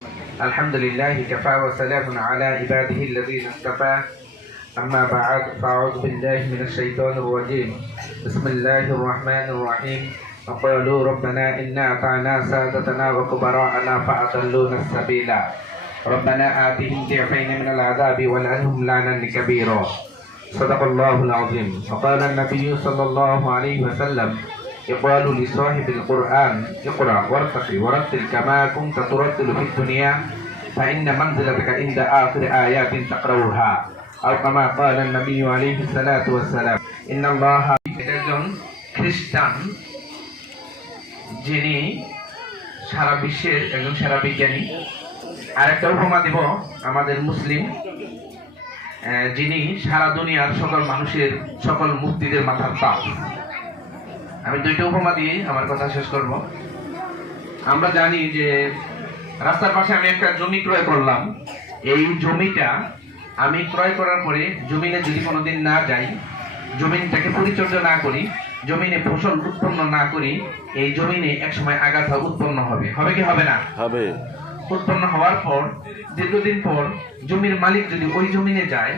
الحمد لله كفى وسلام على عباده الذين اصطفى أما بعد فأعوذ بالله من الشيطان الرجيم بسم الله الرحمن الرحيم وقالوا ربنا إنا أطعنا سادتنا وكبراءنا فأضلونا السبيل ربنا آتهم ضعفين من العذاب والعنهم لعنا كبيرا صدق الله العظيم وقال النبي صلى الله عليه وسلم يقال لصاحب القرآن اقرأ وارتقي ورتل كما كنت ترتل في الدنيا فإن منزلتك عند آخر آيات تقرأها أو كما قال النبي عليه الصلاة والسلام إن الله একজন খ্রিস্টান যিনি সারা বিশ্বের একজন সেরা বিজ্ঞানী। আরেকটা উপমা দিব আমাদের মুসলিম যিনি সারা দুনিয়ার সকল মানুষের সকল মুক্তিদের মাথার তাপ। আমি দুইটা উপমা দিয়ে আমার কথা শেষ করব। আমরা জানি যে রাস্তার পাশে আমি একটা জমি ক্রয় করলাম। এই জমিটা আমি ক্রয় করার পরে জমিনে যদি কোনোদিন না যাই, জমিনটাকে পরিচর্যা না করি, জমিনে ফসল উৎপন্ন না করি, এই জমিনে একসময় আগাছা উৎপন্ন হবে। হবে কি হবে না? হবে। উৎপন্ন হওয়ার পর দীর্ঘদিন পর জমির মালিক যদি ওই জমিনে যায়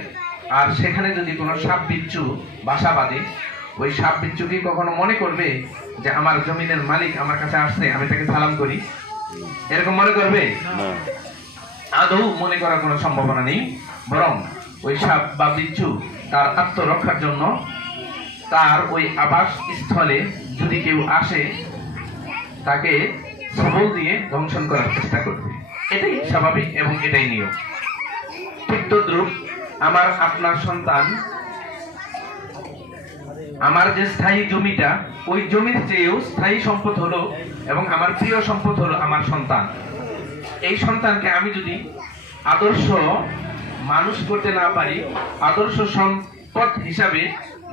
আর সেখানে যদি কোনো সাপ বিচ্ছু বাসা বাঁধে, ওই সাপ বিচ্ছু কি কখনো মনে করবে যে আমার জমিনের মালিক আমার কাছে আসছে, আমি তাকে সালাম করি? এরকম মনে করবে? আদৌ মনে করার কোনো সম্ভাবনা নেই। বরং ওই সাপ বা বিচ্ছু তার আত্মরক্ষার জন্য তার ওই আবাস স্থলে যদি কেউ আসে তাকে সবল দিয়ে ধ্বংসন করার চেষ্টা করবে। এটাই স্বাভাবিক এবং এটাই নিয়ম। ঠিক তদ্রূপ আমার আপনার সন্তান, আমার যে স্থায়ী জমিটা, ওই জমির চেয়েও স্থায়ী সম্পদ হলো এবং আমার প্রিয় সম্পদ হলো আমার সন্তান। এই সন্তানকে আমি যদি আদর্শ মানুষ করতে না পারি, আদর্শ সম্পদ হিসাবে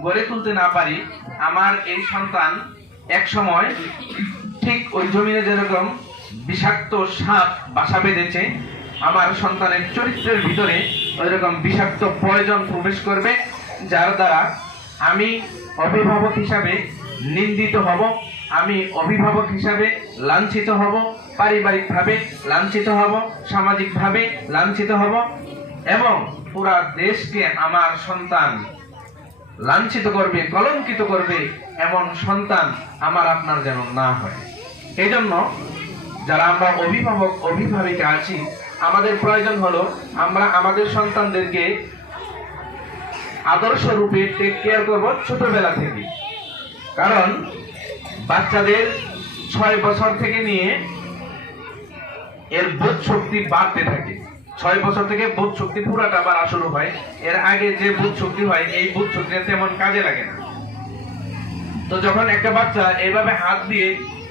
গড়ে তুলতে না পারি, আমার এই সন্তান এক সময় ঠিক ওই জমিনে যেরকম বিষাক্ত সাপ বাসা বেঁধেছে, আমার সন্তানের চরিত্রের ভিতরে ওইরকম বিষাক্ত পয়জন প্রবেশ করবে, যার দ্বারা আমি অভিভাবক হিসাবে নিন্দিত হব, আমি অভিভাবক হিসাবে লাঞ্ছিত হব, পারিবারিকভাবে লাঞ্ছিত হব, সামাজিকভাবে লাঞ্ছিত হব এবং পুরা দেশকে আমার সন্তান লাঞ্ছিত করবে, কলঙ্কিত করবে। এমন সন্তান আমার আপনার যেন না হয়। এই জন্য যারা আমরা অভিভাবক অভিভাবিকা আছি, আমাদের প্রয়োজন হলো আমরা আমাদের সন্তানদেরকে আদর্শ রূপে টেক কেয়ার করব ছোটবেলা থেকে। কারণ বাচ্চাদের 6 বছর থেকে নিয়ে এর বোধ শক্তি বাড়তে থাকে। 6 বছর থেকে বোধ শক্তি পুরাটা বাড়া শুরু হয়। এর আগে যে বোধ শক্তি হয়, এই বোধ শক্তিটা তেমন কাজে লাগে না। তো যখন একটা বাচ্চা এইভাবে হাত দিয়ে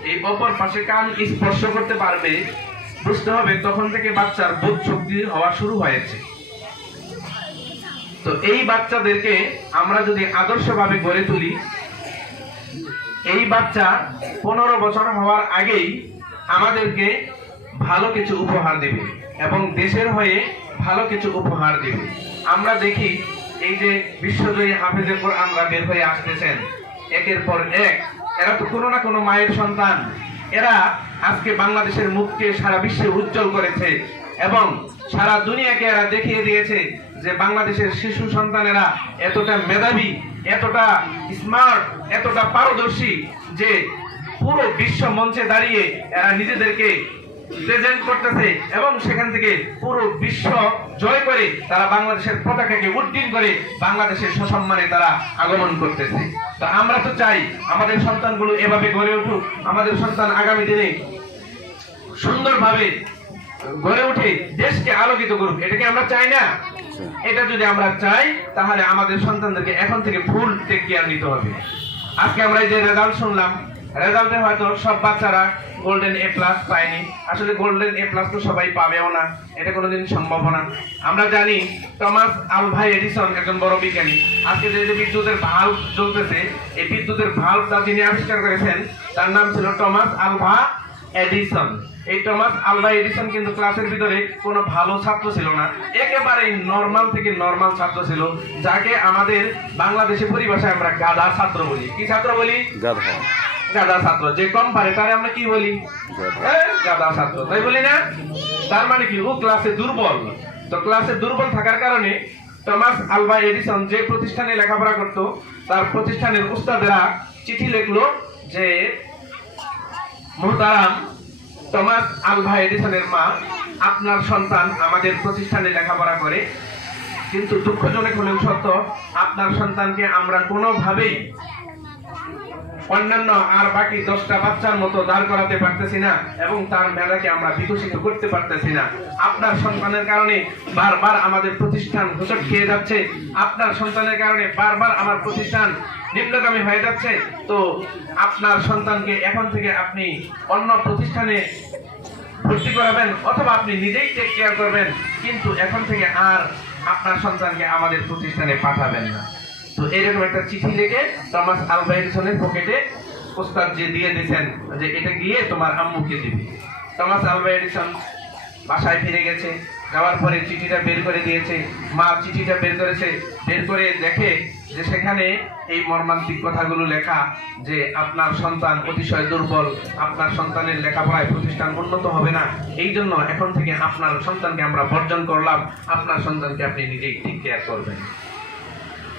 এই অপর পাশে কান স্পর্শ করতে পারবে, বুঝতে হবে তখন থেকে বাচ্চার বোধ শক্তি হওয়া শুরু হয়েছে। তো এই বাচ্চাদেরকে আমরা যদি আদর্শভাবে গড়ে তুলি, এই বাচ্চা 15 বছর হওয়ার আগেই আমাদেরকে ভালো কিছু উপহার দেবে এবং দেশের হয়ে ভালো কিছু উপহার দেবে। আমরা দেখি এই যে বিশ্বজয়ী হাফেজে কোরআনরা বের হয়ে আসতেছেন একের পর এক, এরা তো কোনো না কোনো মায়ের সন্তান। এরা আজকে বাংলাদেশের মুখকে সারা বিশ্বে উজ্জ্বল করেছে এবং সারা দুনিয়াকে এরা দেখিয়ে দিয়েছে যে বাংলাদেশের শিশু সন্তানেরা এতটা মেধাবী, এতটা স্মার্ট, এতটা পারদর্শী যে পুরো বিশ্ব মঞ্চে দাঁড়িয়ে এরা নিজেদেরকে প্রেজেন্ট করতেছে এবং সেখান থেকে পুরো বিশ্ব জয় করে তারা বাংলাদেশের পতাকাকে উড্ডীন করে বাংলাদেশের সসম্মানে তারা আগমন করতেছে। তো আমরা তো চাই আমাদের সন্তানগুলো এভাবে গড়ে উঠুক, আমাদের সন্তান আগামী দিনে সুন্দরভাবে গড়ে উঠে দেশকে আলোকিত করুক। এটাকে আমরা চাই না? এটা যদি আমরা চাই তাহলে আমাদের সন্তানদেরকে এখন থেকে ফুল টেক কেয়ার নিতে হবে। আজকে আমরা এই যে রেজাল্ট শুনলাম, রেজাল্টে হয়তো সব বাচ্চারা গোল্ডেন এ প্লাস পায়নি। আসলে গোল্ডেন এ প্লাস তো সবাই পাবেও না, এটা কোনোদিন সম্ভব না। আমরা জানি টমাস আলভা এডিসন একজন বড় বিজ্ঞানী। আজকে যে বিদ্যুতের ভাল্ব চলতেছে, এই বিদ্যুতের ভাল্বটা যিনি আবিষ্কার করেছেন তার নাম ছিল টমাস আলভা এডিসন। এই টমাস আলভা এডিসন কিন্তু ক্লাসের ভিতরে কোনো ভালো ছাত্র ছিল না, একেবারে নরমাল থেকে নরমাল ছাত্র ছিল, যাকে আমাদের বাংলাদেশে পরিভাষায় আমরা গাধা ছাত্র বলি। কি ছাত্র বলি? গাধা। গাধা ছাত্র। যে কম পারে তারে আমরা কি বলি? গাধা ছাত্র, তাই বলি না? তার মানে কি ও ক্লাসে দুর্বল। তো ক্লাসে দুর্বল থাকার কারণে টমাস আলভা এডিসন যে প্রতিষ্ঠানে লেখাপড়া করত তার প্রতিষ্ঠানের উস্তাদেরা চিঠি লিখলো যে মোহতারাম টমাস আলভা এডিসনের মা, আপনার সন্তান আমাদের প্রতিষ্ঠানে লেখাপড়া করে, কিন্তু দুঃখজনক হলেও সত্য আপনার সন্তানকে আমরা কোনোভাবেই অন্যান্য আর বাকি 10টা বাচ্চার মতো দাঁড় করাতে পারতেছি না এবং তার মেধাকে আমরা বিকশিত করতে পারতেছি না। আপনার সন্তানের কারণে বারবার আমাদের প্রতিষ্ঠান হোঁচট খেয়ে যাচ্ছে, আপনার সন্তানের কারণে বারবার আমার প্রতিষ্ঠান নিম্নগামী হয়ে যাচ্ছে। তো আপনার সন্তানকে এখন থেকে আপনি অন্য প্রতিষ্ঠানে ভর্তি করাবেন অথবা আপনি নিজেই টেক কেয়ার করবেন, কিন্তু এখন থেকে আর আপনার সন্তানকে আমাদের প্রতিষ্ঠানে পাঠাবেন না। তো এরকম একটা চিঠি লিখে টমাস আলভা এডিসনের পকেটে ওস্তাদ যে দিয়ে দিয়েছেন যে এটা গিয়ে তোমার আম্মুকে দিবি। টমাস আলভা এডিসন বাসায় ফিরে গেছে, যাওয়ার পরে চিঠিটা বের করে দিয়েছে। মা চিঠিটা বের করেছে, বের করে দেখে যে সেখানে এই মর্মান্তিক কথাগুলো লেখা যে আপনার সন্তান অতিশয় দুর্বল, আপনার সন্তানের লেখাপড়ায় প্রতিষ্ঠান উন্নত হবে না, এই জন্য এখন থেকে আপনার সন্তানকে আমরা বর্জন করলাম, আপনার সন্তানকে আপনি নিজেই টেক কেয়ার করবেন।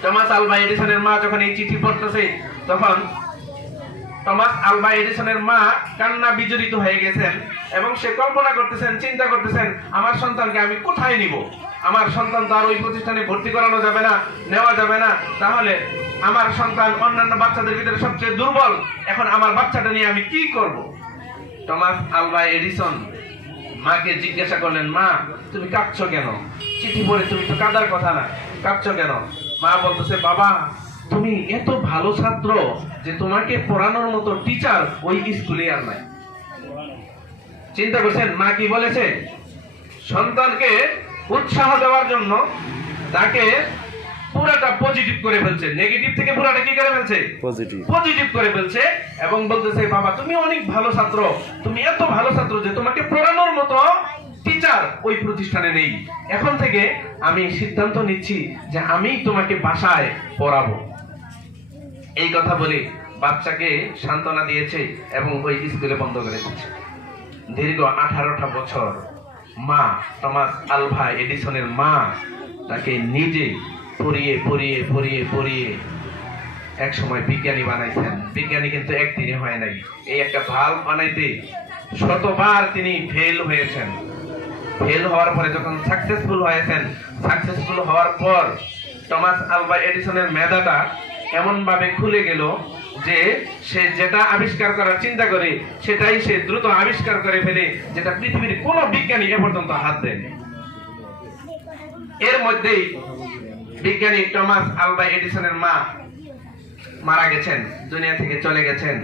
টমাস আলভা এডিসনের মা যখন এই চিঠি পড়তেছে তখন টমাস আলভা এডিসনের মা কান্না বিজড়িত হয়ে গেছেন এবং সে কল্পনা করতেছেন, চিন্তা করতেছেন আমার সন্তানকে আমি কোথায় নিব, আমার সন্তান তো আর ওই প্রতিষ্ঠানে ভর্তি করানো যাবে না, নেওয়া যাবে না, তাহলে আমার সন্তান অন্যান্য বাচ্চাদের ভিতরে সবচেয়ে দুর্বল, এখন আমার বাচ্চাটা নিয়ে আমি কি করব। টমাস আলভা এডিসন মাকে জিজ্ঞাসা করলেন, মা তুমি কাঁদছো কেন? চিঠি পড়ে তুমি তো কাঁদার কথা না, কাঁদছো কেন? মা বলতেছে, বাবা তুমি এত ভালো ছাত্র যে তোমাকে পড়ানোর মতো টিচার ওই স্কুলে আর নাই। চিন্তা করছেন মা কি বলেছে? সন্তানকে উৎসাহ দেওয়ার জন্য তাকে পুরাটা পজিটিভ করে ফেলছে, নেগেটিভ থেকে পুরাটা কি করে ফেলছে? পজিটিভ করে ফেলছে এবং বলতেছে, বাবা তুমি অনেক ভালো ছাত্র, তুমি এত ভালো ছাত্র যে তোমাকে পড়ানোর মতো টিচার ওই প্রতিষ্ঠানে নেই। এখন থেকে আমি সিদ্ধান্ত নিচ্ছি যে আমি তোমাকে বাসায় পড়াবো। এই কথা বলে বাচ্চাকে সান্ত্বনা দিয়েছে এবং ওই স্কুলে বন্ধ করে দিয়েছে। দীর্ঘ 18টা বছর মা টমাস আলভা এডিসনের মা তাকে নিজে পড়িয়ে পড়িয়ে পড়িয়ে পড়িয়ে এক সময় বিজ্ঞানী বানাইছেন। বিজ্ঞানী কিন্তু একদিনে হয় নাই, এই একটা ভাল্ব বানাইতে শতবার তিনি ফেল হয়েছেন। ফেল হওয়ার পরে যখন সাকসেসফুল হয়েছেন, সাকসেসফুল হওয়ার পর টমাস আলভা এডিসনের মেধাটা এমন ভাবে খুলে গেল যে সে যেটা আবিষ্কার করার চিন্তা করে সেটাই সে দ্রুত আবিষ্কার করে ফেলে, যেটা পৃথিবীর কোনো বিজ্ঞানী এ পর্যন্ত হাত দেয়নি। এর মধ্যেই বিজ্ঞানী টমাস আলভা এডিসনের মা মারা গেছেন, দুনিয়া থেকে চলে গেছেন,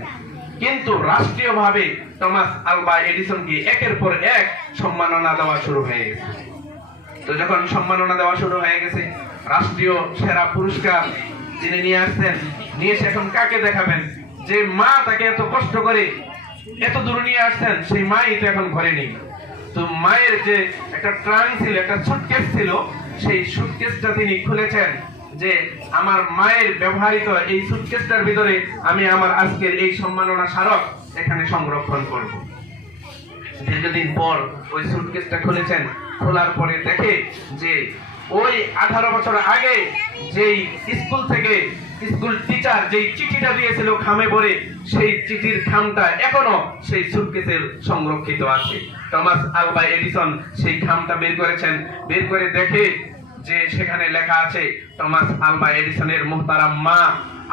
কিন্তু রাষ্ট্রীয়ভাবে টমাস আলভা এডিসনকে একের পর এক সম্মাননা দেওয়া শুরু হয়ে গেছে। তো যখন সম্মাননা দেওয়া শুরু হয়ে গেছে, রাষ্ট্রীয় সেরা পুরস্কার তিনি নিয়ে আসছেন, নিয়ে এসে এখন কাকে দেখাবেন? যে মা তাকে এত কষ্ট করে এত দূর নিয়ে আসছেন, সেই মাই তো এখন ঘরে নেই। তো মায়ের যে একটা ট্রাঙ্ক ছিল, একটা সুটকেস ছিল, সেই সুটকেসটা তিনি খুলেছেন যে আমার মায়ের ব্যবহৃত এই সুটকেসটার ভিতরে আমি আমার আজকের এই সম্মাননা স্মারক এখানে সংরক্ষণ করব। দীর্ঘদিন পর ওই সুটকেসটা খুলেছেন, খোলার পরে দেখে যে ওই 18 বছর আগে যেই স্কুল থেকে স্কুল টিচার যেই চিঠিটা দিয়েছিল খামে ভরে, সেই চিঠির খামটা এখনো সেই সুটকেসের সংরক্ষিত আছে। টমাস আলভা এডিসন সেই খামটা বের করেছেন, বের করে দেখে যে সেখানে লেখা আছে, টমাস আলভা এডিসনের মোহতারাম মা,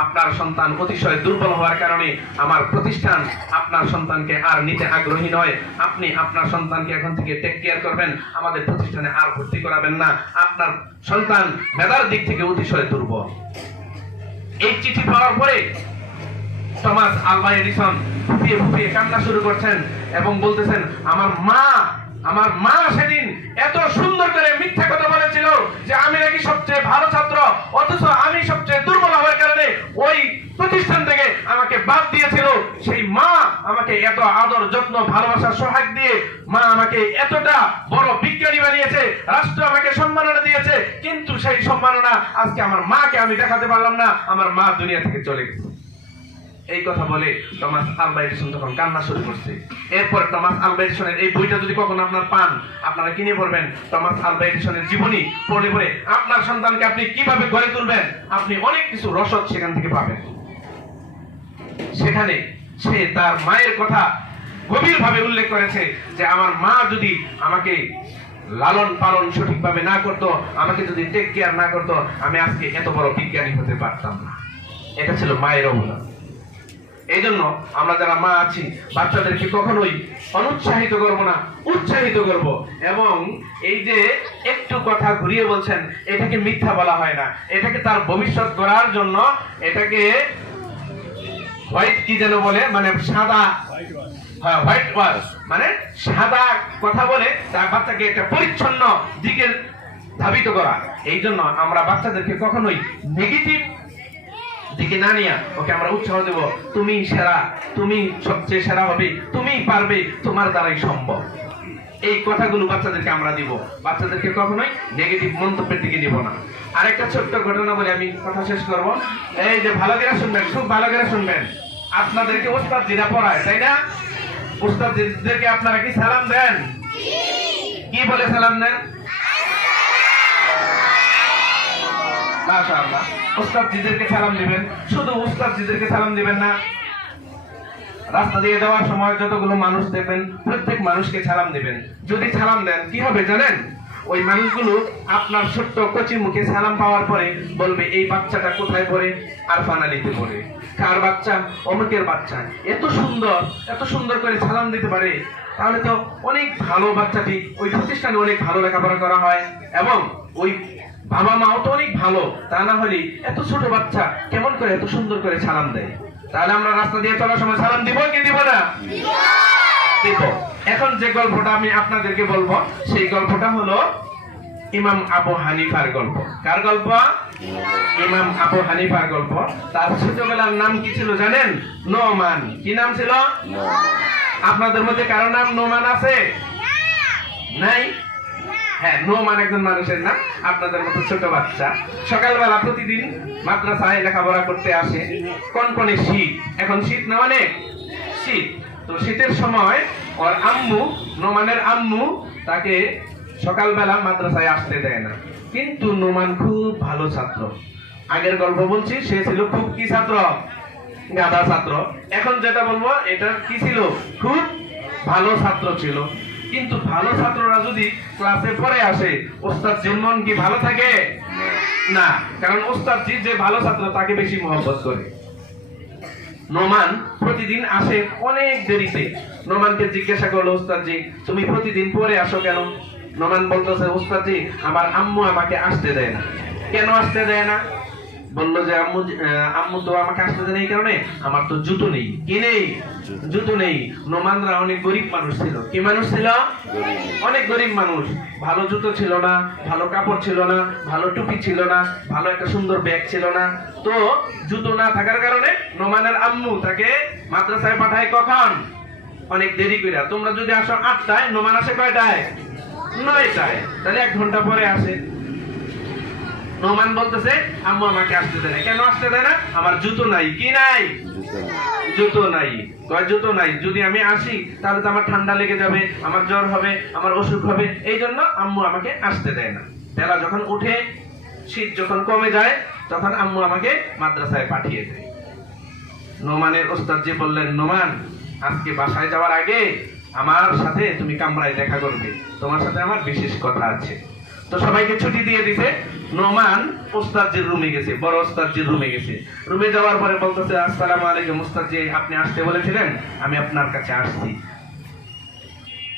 আপনার সন্তান অতিশয় দুর্বল হওয়ার কারণে আমার প্রতিষ্ঠান আপনার সন্তানকে আর নিতে আগ্রহী নয়, আপনি আপনার সন্তানকে এখন থেকে টেক কেয়ার করবেন, আমাদের প্রতিষ্ঠানে আর ভর্তি করাবেন না, আপনার সন্তান মেধার দিক থেকে অতিশয় দুর্বল। এই চিঠি পড়ার পরে টমাস আলভা এডিসন ফুপিয়ে ফুপিয়ে কান্না শুরু করছেন এবং বলতেছেন, আমার মা সেদিন এত সুন্দর করে মিথ্যা কথা বলেছিল যে আমি নাকি সবচেয়ে ভালো ছাত্র, অথচ আমি সবচেয়ে দুর্বল হওয়ার কারণে ওই প্রতিষ্ঠান থেকে আমাকে বাদ দিয়েছিল। সেই মা আমাকে এত আদর যত্ন ভালোবাসা সোহাগ দিয়ে মা আমাকে এতটা বড় বিজ্ঞানী বানিয়েছে, রাষ্ট্র আমাকে সম্মাননা দিয়েছে, কিন্তু সেই সম্মাননা আজকে আমার মাকে আমি দেখাতে পারলাম না, আমার মা দুনিয়া থেকে চলে গেছে। এই কথা বলে টমাস আলভা এডিসন তখন কান্না শুরু করছে। এরপর টমাস আলভা এডিসনের এই বইটা যদি কখনো আপনার পান, আপনারা কিনে পড়বেন। টমাস আলভা এডিসনের জীবনী পড়লে পরে আপনার সন্তানকে আপনি কিভাবে গড়ে তুলবেন, আপনি অনেক কিছু রসদ সেখান থেকে পাবেন। সেখানে সে তার মায়ের কথা গভীরভাবে উল্লেখ করেছে যে আমার মা যদি আমাকে লালন পালন সঠিকভাবে না করতো, আমাকে যদি টেক কেয়ার না করতো, আমি আজকে এত বড় বিজ্ঞানী হতে পারতাম না। এটা ছিল মায়ের অবদান। এই জন্য আমরা যারা মা আছি, বাচ্চাদেরকে কখনোই অনুৎসাহিত করব না, উৎসাহিত করব। এবং এই যে একটু কথা ঘুরিয়ে বলছেন, এটাকে মিথ্যা বলা হয় না, এটাকে তার ভবিষ্যৎ গড়ার জন্য এটাকে হোয়াইট কি যেন বলে, মানে সাদা, হোয়াইট ওয়াশ, মানে সাদা কথা বলে তার বাচ্চাকে একটা পরিচ্ছন্ন দিকে ধাবিত করা। এই জন্য আমরা বাচ্চাদেরকে কখনোই নেগেটিভ দিকে না নিয়ে ওকে আমরা উৎসাহ দেব, তুমি সেরা, তুমি সবচেয়ে সেরা হবে, তুমি পারবে, তোমার দ্বারাই সম্ভব। এই কথাগুলো বাচ্চাদেরকে আমরা দিব, বাচ্চাদেরকে কখনোই নেগেটিভ মন্তব্যের দিকে নিব না। আরেকটা ছোট্ট ঘটনা বলে আমি কথা শেষ করব। এই যে ভালো করে শুনবেন, খুব ভালো করে শুনবেন। আপনাদেরকে ওস্তাদ জিরা পড়ায়, তাই না? ওস্তাদদেরকে আপনারা কি সালাম দেন? কি বলে সালাম দেন? মাশাআল্লাহ। ওস্তাদজিদেরকে সালাম দিবেন। শুধু ওস্তাদজিদেরকে সালাম দিবেন না, রাস্তা দিয়ে যাওয়ার সময় যতগুলো মানুষ দেখবেন প্রত্যেক মানুষকে সালাম দিবেন। যদি সালাম দেন কি হবে জানেন? ওই মানুষগুলো আপনার ছোট্ট কচি মুখে সালাম পাওয়ার পরে বলবে এই বাচ্চাটা কোথায় পড়ে? আরফান আলীতে পড়ে। কার বাচ্চা? অমুকের বাচ্চা। এত সুন্দর করে সালাম দিতে পারে, তাহলে তো অনেক ভালো বাচ্চাটি, ওই প্রতিষ্ঠানে অনেক ভালো লেখাপড়া করা হয় এবং ওই বাবা মাও তো অনেক ভালো। তা না হলে এত ছোট বাচ্চা কেমন করে এত সুন্দর করে সালাম দেয়? তাহলে আমরা রাস্তা দিয়ে চলার সময় সালাম দিব কি দিব না? দিব। এখন যে গল্পটা আমি আপনাদেরকে বলবো, সেই গল্পটা হলো ইমাম আবু হানিফার গল্প। কার গল্প? ইমাম আবু হানিফার গল্প। তার ছোটবেলার নাম কি ছিল জানেন? নোমান। কি নাম ছিল? আপনাদের মধ্যে কারো নাম নোমান আছে? নাই? হ্যাঁ, নোমান একজন মানুষের নাম। আপনাদের মতো ছোট বাচ্চা সকালবেলা প্রতিদিন মাদ্রাসায় লেখাপড়া করতে আসে। কনকনে শীত, এখন শীত না, অনেক শীত। তো শীতের সময় ওর আম্মু, নোমানের আম্মু তাকে সকালবেলা মাদ্রাসায় আসতে দেয় না। কিন্তু নোমান খুব ভালো ছাত্র। আগের গল্প বলছি, সে ছিল খুব কি ছাত্র? গাধা ছাত্র। এখন যেটা বলবো, এটা কি ছিল? খুব ভালো ছাত্র ছিল। কিন্তু ভালো ছাত্ররা যদি ক্লাসে পড়ে আসে, ওস্তাদজির মন কি ভালো থাকে? না, কারণ ওস্তাদজি যে ভালো ছাত্র তাকে বেশি মহব্বত করে। নোমান প্রতিদিন আসে অনেক দেরিতে। নোমানকে জিজ্ঞাসা করলো, ওস্তাদজি তুমি প্রতিদিন পড়ে আসো কেন? নোমান বলতেছে, ওস্তাদজি আমার আম্মু আমাকে আসতে দেয় না। কেন আসতে দেয় না? বললো যে আম্মু তো আমাকে আসতে দেয় এই কারণে, আমার তো জুতো নেই। কি নেই? জুতো নেই। নোমানরা অনেক গরিব মানুষ ছিল। কি মানুষ ছিল? অনেক গরিব মানুষ। ভালো জুতো ছিল না, ভালো কাপড় ছিল না, ভালো টুপি ছিল না, ভালো একটা সুন্দর ব্যাগ ছিল না। তো জুতো না থাকার কারণে নোমানের আম্মু তাকে মাদ্রাসায় পাঠায় কখন? অনেক দেরি করে। তোমরা যদি আসো 8টায়, নোমান আসে কয়টায়? 9টায়। তাহলে 1 ঘন্টা পরে আসে। নোমান বলতেছে আম্মু আমাকে আসতে দেয় না। কেন আসতে দেয় না? আমার জুতো নাই। কি নাই? জুতো নাই। কয় জুতো নাই, যদি আমি আসি তাহলে তো আমার ঠান্ডা লেগে যাবে, আমার জ্বর হবে, আমার অসুখ হবে, এই জন্য আম্মু আমাকে আসতে দেয় না। বেলা যখন উঠে, শীত যখন কমে যায়, তখন আম্মু আমাকে মাদ্রাসায় পাঠিয়ে দেয়। নোমানের ওস্তাদজি বললেন, নোমান আজকে বাসায় যাওয়ার আগে আমার সাথে তুমি কামরায় দেখা করবে, তোমার সাথে আমার বিশেষ কথা আছে। তো সবাইকে ছুটি দিয়ে দিতে নোমান ওস্তাদজির রুমে গেছে, বড় ওস্তাদজির রুমে গেছে। রুমে যাওয়ার পরে বলতেছে, আসসালামু আলাইকুম ওস্তাদজি, আপনি আসতে বলেছিলেন, আমি আপনার কাছে আসছি।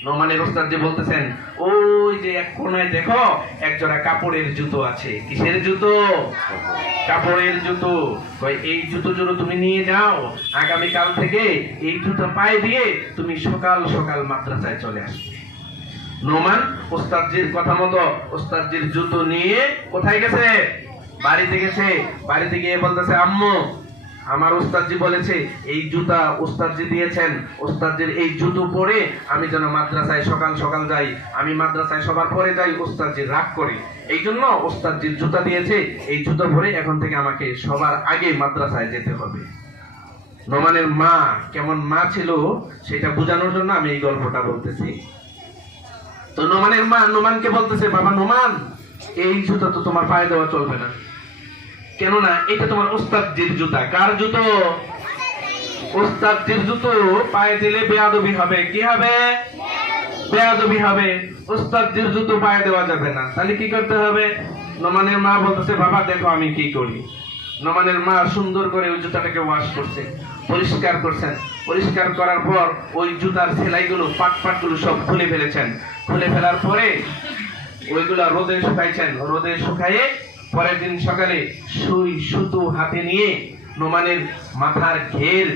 নোমানের ওস্তাদজি বলতেছেন, ওই যে এক কোণায় দেখো একজোড়া কাপড়ের জুতো আছে। কিসের জুতো? কাপড়ের জুতো। এই জুতো জোড়ো তুমি নিয়ে যাও, আগামীকাল থেকে এই জুতো পায়ে দিয়ে তুমি সকাল সকাল মাদ্রাসায় চলে আসবে। নোমান ওস্তাদজির কথা মতো ওস্তাদজির জুতো নিয়ে কোথায় গেছে? বাড়িতে গেছে। বাড়িতে গিয়ে বলতেছে, আম্মু আমার ওস্তাদজি বলেছে এই জুতা ওস্তাদজি দিয়েছেন, ওস্তাদজির এই জুতো পরে আমি যেন মাদ্রাসায় সকাল সকাল যাই। আমি মাদ্রাসায় সবার পরে যাই, ওস্তাদজি রাগ করে, এই জন্য ওস্তাদজির জুতা দিয়েছে, এই জুতো পরে এখন থেকে আমাকে সবার আগে মাদ্রাসায় যেতে হবে। নোমানের মা কেমন মা ছিল সেটা বোঝানোর জন্য আমি এই গল্পটা বলতেছি। তো নোমানের মা নোমানকে বলতেছে, বাবা নোমান, এই জুতা তো তোমার পায়ে দেওয়া চলবে না, কেননা এটা তোমার ওস্তাদজির জুতা। কার জুতো? ওস্তাদজির জুতো। পায়ে দিলে বেয়াদবি হবে। কি হবে? বেয়াদবি হবে। ওস্তাদজির জুতো পায়ে দেওয়া যাবে না। তাহলে কি করতে হবে? নোমানের মা বলতেছে, বাবা দেখো আমি কি করি। নোমানের মা সুন্দর করে ওই জুতাটাকে ওয়াশ করছে, পরিষ্কার করছেন। পরিষ্কার করার পর ওই জুতার সেলাইগুলো, পাটগুলো সব খুলে ফেলেছেন। খুলে ফেলার পরে ওইগুলা রোদে শুকাইছেন। রোদে শুকাইয়ে পরের দিন সকালে সুই সুতো হাতে নিয়ে নোমানের মাথার ঘের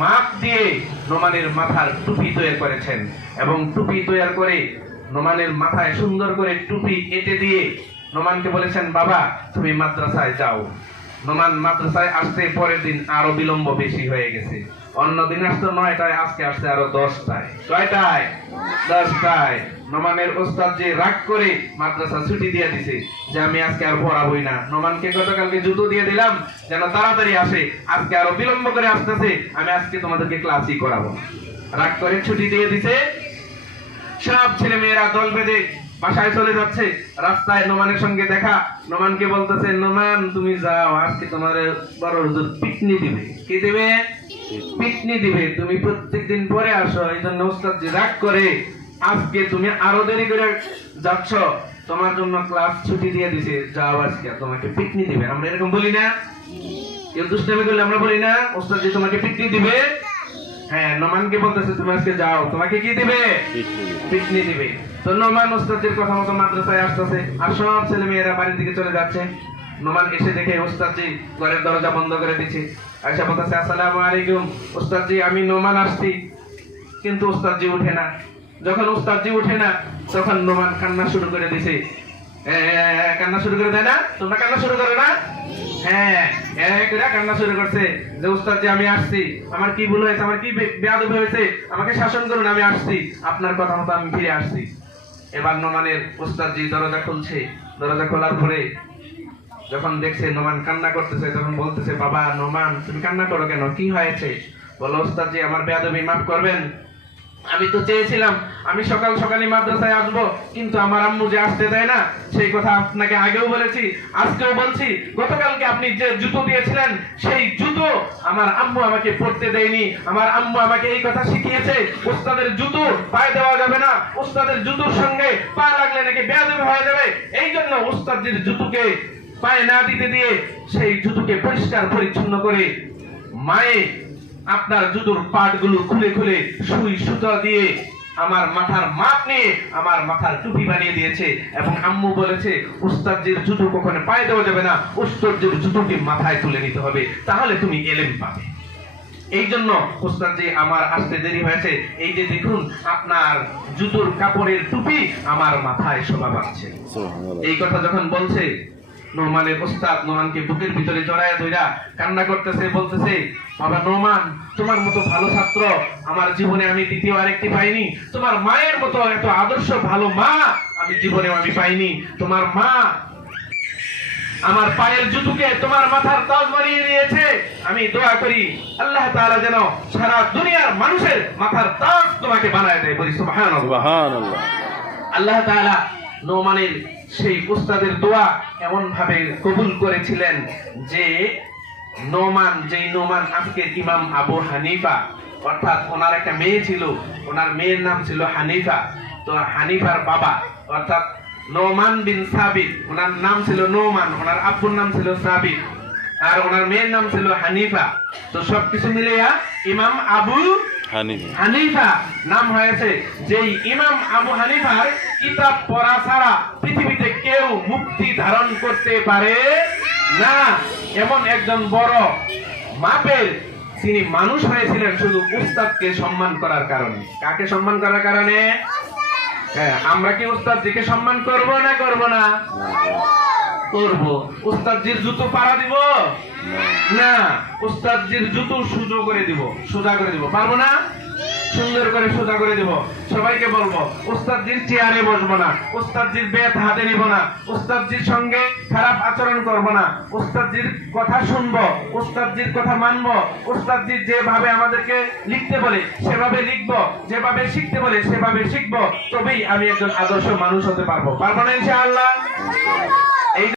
মাপ দিয়ে নোমানের মাথার টুপি তৈরি করেছেন। এবং টুপি তৈরি করে নোমানের মাথায় সুন্দর করে টুপি এঁটে দিয়ে নোমানকে বলেছেন, বাবা তুমি মাদ্রাসায় যাও। নোমান মাদ্রাসায় আসতে পরের দিন আরো বিলম্ব বেশি হয়ে গেছে। অন্য দিন আসতো 9টায়, আজকে আসছে আরো 10টায়। কয়টায়? 10টায়। নোমানের ওস্তাদ যে রাগ করে মাদ্রাসা ছুটি দিয়ে দিছে যে আমি আজকে আর পড়াবই না। নোমানকে গতকালকে জুতো দিয়ে দিলাম যেন তাড়াতাড়ি আসে, আজকে আরো বিলম্ব করে আসতেছে, আমি আজকে তোমাদেরকে ক্লাসই করাবো। রাগ করে ছুটি দিয়ে দিছে। সব ছেলে মেয়েরা দল বেঁধে বাসায় চলে যাচ্ছে। রাস্তায় নোমানের সঙ্গে দেখা। নোমানকে বলতেছে, নোমান তুমি যাও, আজকে তোমার বড় হুজুর পিটনি দিবে। কি দিবে? পিটনি দিবে। তুমি প্রত্যেকদিন পরে আসো, এই জন্য ওস্তাদ যে রাগ করে আজকে তুমি আরো দেরি করে যাচ্ছ, তোমার জন্য ক্লাস ছুটি দিয়ে দিছে, যাও আজকে তোমাকে পিটনি দিবে। আমরা এরকম বলি না? কেউ দুষ্টামি করলে আমরা বলি না ওস্তাদ যে তোমাকে পিটনি দিবে? হ্যাঁ, নোমানকে বলতেছে তুমি আজকে যাও, তোমাকে কি দিবে? পিটনি দিবে। তো নোমান ওস্তাদের কথা মতো মাদ্রাসায় আসতেছে, আর সব ছেলে মেয়েরা বাড়ির দিকে চলে যাচ্ছে। নোমান এসে দেখে ওস্তাদজি ঘরের দরজা বন্ধ করে দিচ্ছে। আয়েশা বলতেছে, আসসালামু আলাইকুম ওস্তাদজি, আমি নোমান আসছি। কিন্তু ওস্তাদজি উঠে না। যখন ওস্তাদজি উঠে না তখন নোমান কান্না শুরু করে দিছে। কান্না শুরু করে দেয় না? তোমরা কান্না শুরু করো না? হ্যাঁ, কান্না শুরু করছে যে ওস্তাদজি আমি আসছি, আমার কি ভুল হয়েছে, আমার কি বেয়াদবি হয়েছে, আমাকে শাসন করুন, আমি আসছি, আপনার কথা মতো আমি ফিরে আসছি। এবার নোমানের ওস্তাদজি দরজা খুলছে। দরজা খোলার পরে যখন দেখছে নোমান কান্না করতেছে, তখন বলতেছে, বাবা নোমান তুমি কান্না করো কেন, কি হয়েছে? বলো, ওস্তাদজি আমার বেয়াদবি মাফ করবেন। আমি তো চেয়েছিলাম আমি সকাল সকালে মাদ্রাসায় আসবো, কিন্তু আমার আম্মু যে আসতে দেয় না, সেই কথা আপনাকে আগেও বলেছি, আজকেও বলছি। গতকালকে আপনি যে জুতো দিয়েছিলেন সেই জুতো আমার আম্মু আমাকে পরতে দেয়নি। আমার আম্মু আমাকে এই কথা শিখিয়েছে, ওস্তাদের জুতো পায়ে দেওয়া যাবে না, ওস্তাদের জুতোর সঙ্গে পা লাগলে নাকি বেয়াদবি হয়ে যাবে। এই জন্য ওস্তাদের জুতোকে পায়ে না দিতে দিয়ে সেই জুতোকে পরিষ্কার পরিচ্ছন্ন করে মায়ে আপনার জুতোর পাটগুলো খুলে খুলে সুই সুতা দিয়ে আমার মাথার মাপ নিয়ে আমার মাথার টুপি বানিয়ে দিয়েছে। এবং আম্মু বলেছে উস্তাদের জুতো কখনো পায়ে দেওয়া যাবে না, উস্তাদের জুতোকে মাথায় তুলে নিতে হবে, তাহলে তুমি এলেম পাবে। এই জন্য উস্তাদজি আমার আসতে দেরি হয়েছে, এই যে দেখুন আপনার জুতোর কাপড়ের টুপি আমার মাথায় শোভা পাচ্ছে। এই কথা যখন বলছে, নোমানের ওস্তাদ নোমানকে বুকের ভিতরে জড়ায় ধইরা কান্না করতেছে, বলতেছে, বাবা নোমান তোমার মতো ভালো ছাত্র আমার জীবনে আমি দ্বিতীয় আরেকটি পাইনি। তোমার মায়ের মতো এত আদর্শ ভালো মা আমি জীবনে আমি পাইনি। তোমার মা আমার পায়ের জুতোকে তোমার মাথার তাজ বানিয়ে দিয়েছে। আমি দোয়া করি আল্লাহ তাআলা যেন সারা দুনিয়ার মানুষের মাথার তাজ তোমাকে বানায় দেয়। বলি সুবহানাল্লাহ। সুবহানাল্লাহ। আল্লাহ তাআলা নোমানের সেই উস্তাদের দোয়া এমন ভাবে কবুল করেছিলেন যে নোমান আজকে ইমাম আবু হানিফা, অর্থাৎ ওনার একটা মেয়ে ছিল, ওনার মেয়ের নাম ছিল হানিফা। তো হানিফার বাবা অর্থাৎ নোমান বিন সাবিত, ওনার নাম ছিল নোমান, ওনার আব্বুর নাম ছিল সাবিত, আর ওনার মেয়ের নাম ছিল হানিফা। তো সবকিছু মিলিয়া ইমাম আবু হানিফা নাম হয়েছে। যেই ইমাম আবু হানিফার কিতাব পড়া ছাড়া পৃথিবীতে কেউ মুক্তি ধারণ করতে পারে না, এমন একজন বড় মাপের তিনি মানুষ হয়েছিলেন শুধু উস্তাদকে সম্মান করার কারণে। কাকে সম্মান করার কারণে? হ্যাঁ, আমরা কি উস্তাদজিকে সম্মান করব না করব না? করব। উস্তাদজির জুতো পাড়া দিব না, উস্তাদজির জুতো সোজা করে দিব, পারবো না? সুন্দর করে সোজা করে দেব। সবাইকে বলবো উস্তাদজির চেয়ারে বসবো না, উস্তাদজির বেত হাতে নিব না, উস্তাদজির সঙ্গে খারাপ আচরণ করব না, উস্তাদজির কথা শুনবো, উস্তাদজির কথা মানবো, উস্তাদজি যেভাবে আমাদেরকে লিখতে বলে সেভাবে লিখবো, যেভাবে শিখতে বলে সেভাবে শিখবো। তবেই আমি একজন আদর্শ মানুষ হতে পারবো। পারবো না ইনশাআল্লাহ?